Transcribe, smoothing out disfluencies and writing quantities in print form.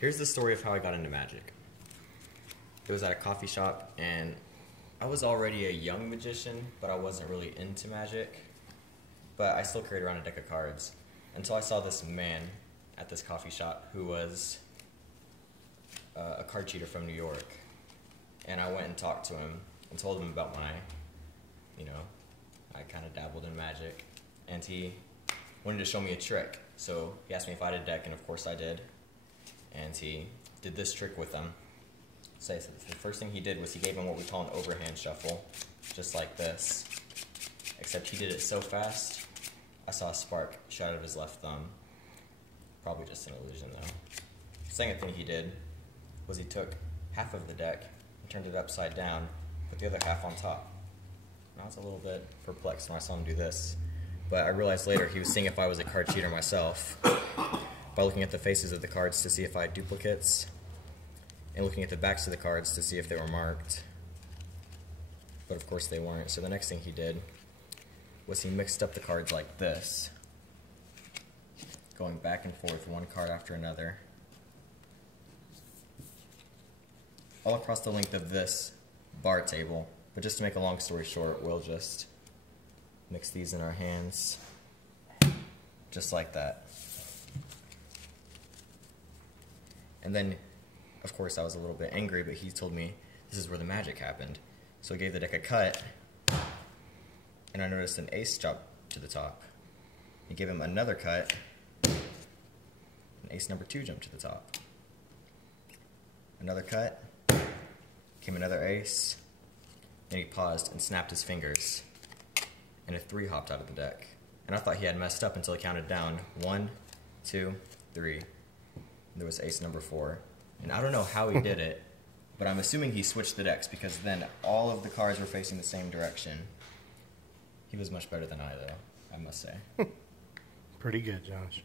Here's the story of how I got into Magic. It was at a coffee shop, and I was already a young magician, but I wasn't really into Magic. But I still carried around a deck of cards until I saw this man at this coffee shop who was a card cheater from New York. And I went and talked to him and told him about I kind of dabbled in Magic. And he wanted to show me a trick. So he asked me if I had a deck, and of course I did. And he did this trick with them. So the first thing he did was he gave him what we call an overhand shuffle, just like this. Except he did it so fast, I saw a spark shoot out of his left thumb. Probably just an illusion, though. The second thing he did was he took half of the deck and turned it upside down, put the other half on top. And I was a little bit perplexed when I saw him do this. But I realized later he was seeing if I was a card cheater myself by looking at the faces of the cards to see if I had duplicates, and looking at the backs of the cards to see if they were marked. But of course they weren't, so the next thing he did was he mixed up the cards like this, going back and forth, one card after another, all across the length of this bar table. But just to make a long story short, we'll just mix these in our hands, just like that. And then, of course, I was a little bit angry, but he told me this is where the magic happened. So I gave the deck a cut, and I noticed an ace jump to the top. He gave him another cut, and ace number 2 jumped to the top. Another cut, came another ace, and he paused and snapped his fingers, and a 3 hopped out of the deck. And I thought he had messed up until he counted down 1, 2, 3. And there was ace number 4. And I don't know how he did it, but I'm assuming he switched the decks, because then all of the cards were facing the same direction. He was much better than I, though, I must say. Pretty good, Josh.